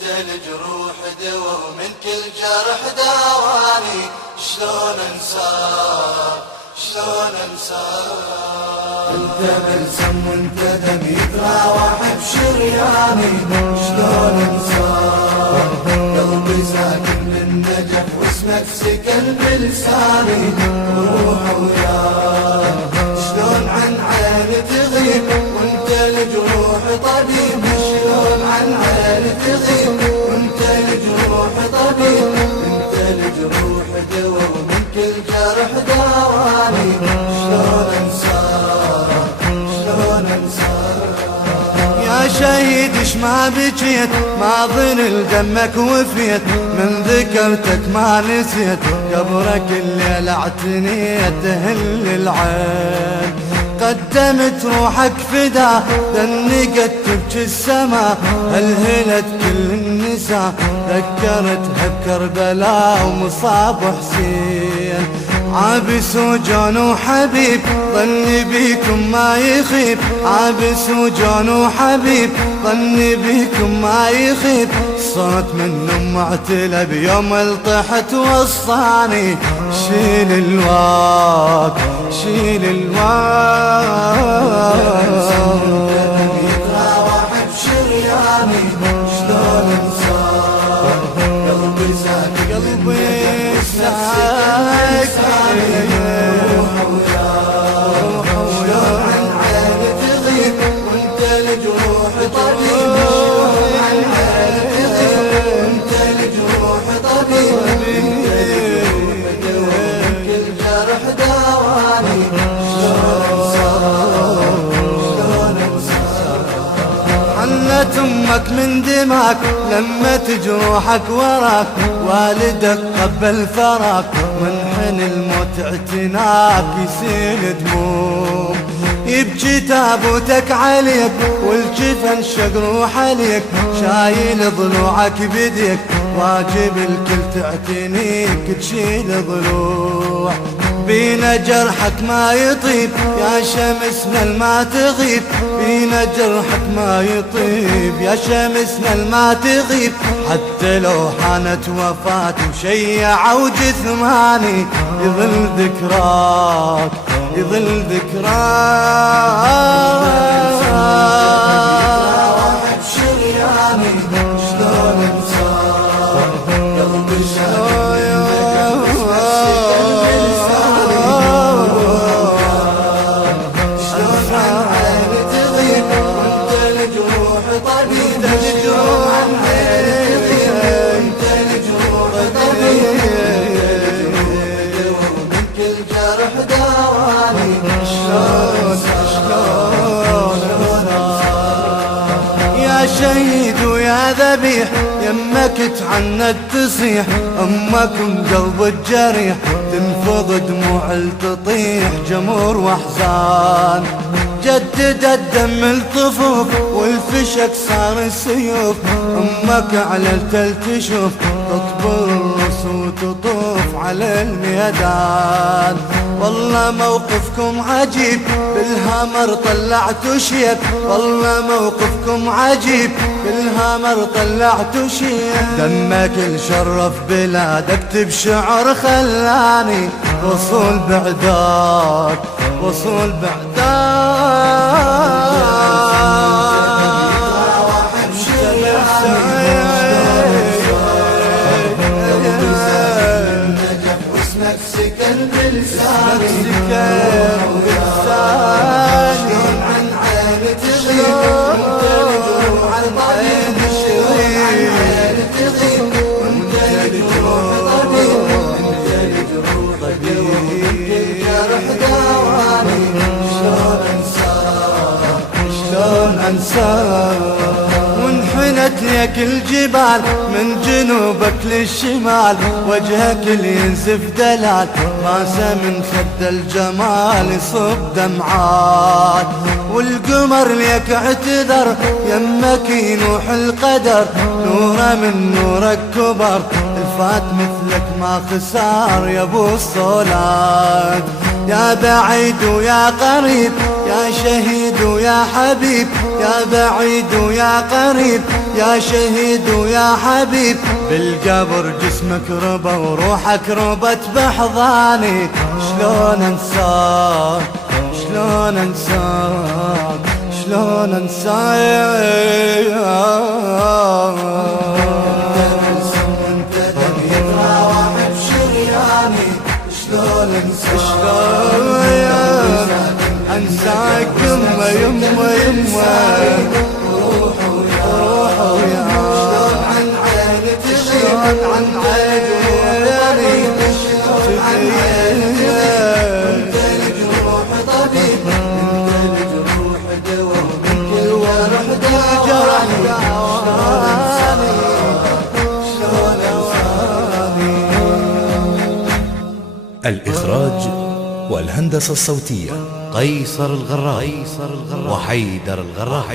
وانت الجروح دوا ومن كل جرح داواني. شلون انساك شلون انساك، انت بلسم وانت دم يتراوح بشرياني. شلون انساك، قلبي ساكن للنجف واسمك سكن بلساني. روح وياك شلون عن عيني تغيب وانت الجروح طبيب. شلون عن عيني تغيب وانت الجروح طبيب. انت الجروح دوا ومن كل جرح داواني. شلون انساك شلون انساك، يا شهيد اش ما بجيت ما ظن لدمك وفيت. من ذكرتك ما نسيت قبرك الليل اعتنيت. تهل العين قدمت روحك فدا دنقت تبكي السما. هلهلت كل النساء ذكرتها بكربلاء ومصاب حسين. عابس وجان وحبيب ظني بيكم ما يخيب. عابس وجان وحبيب ظني بيكم ما يخيب. صوت منهم معتلى بيوم الطحت وصاني. شيل الواك شيل الواك، يتراوح بشرياني. شلون انساك، قلبي ساكن قلبي ساكن. روح وياك شلون عن عيني تغيب وانت الجروح طبيب. شلون عن عيني تغيب وانت الجروح طبيب. انت الجروح دوا من كل جرح داواني. شلون انساك شلون انساك، حنت امك من دماك لمت جروحك وراك. والدك قبل فراك منحن الموت اعتناك. يسيل دموم يبكي تابوتك عليك والجفن شقروح عليك. شايل ضلوعك بديك واجب الكل تعتنيك. تشيل ضلوع بينا جرحك ما يطيب يا شمسنا الما تغيب. بينا جرحك ما يطيب يا شمسنا الما تغيب. حتى لو حانت وفاة وشيعوا جثماني يظل ذكراك يظل ذكراك. شرياني شلون انساك، قلبي شايل شهيد ويا ذبيح. يمك تعنت تصيح امك قلب الجريح. تنفض دموع تطيح جمور واحزان. جدد الدم الطفوف والفشك صار السيوف. امك على التل تشوف تطبر الرس وتطوف على الميدان. والله موقفكم عجيب بالهامر طلعتوا شيب. والله موقفكم عجيب بالهامر طلعتوا شيب. دمك الشرف بلادك اكتب شعر خلاني. وصول بعدك وصول بعدك. سكن بلساني شلون عن عيني تغيب وانت الجروح طبيب. شلون عن عيني تغيب وانت الجروح طبيب. انت الجروح دوا ومن كل جرح داواني. شلون انساك شلون انساك، وانحنت لك الجبال من جنوبك للشمال. وجهك اللي ينزف دلال راسه من خد الجمال يصب دمعات. والقمر ليك اعتذر يمك ينوح القدر. نوره من نورك كبر الفات مثلك ما خسار يا ابو الصولات. يا بعيد ويا قريب، يا شهيد ويا حبيب، يا بعيد ويا قريب، يا شهيد ويا حبيب. بالقبر جسمك ربى وروحك ربت بحضاني، شلون انساك شلون انساك شلون انساك. انت يتراوح بشرياني، شلون انساك شلون انساك. يمه يمه يمه روح ويا شلون عن عيني تغيب، عن عيني انت الجروح طبيب، انت الجروح دواء، الجرح دواء. الإخراج والهندسة الصوتية قيصر الغراء وحيدر الغراء.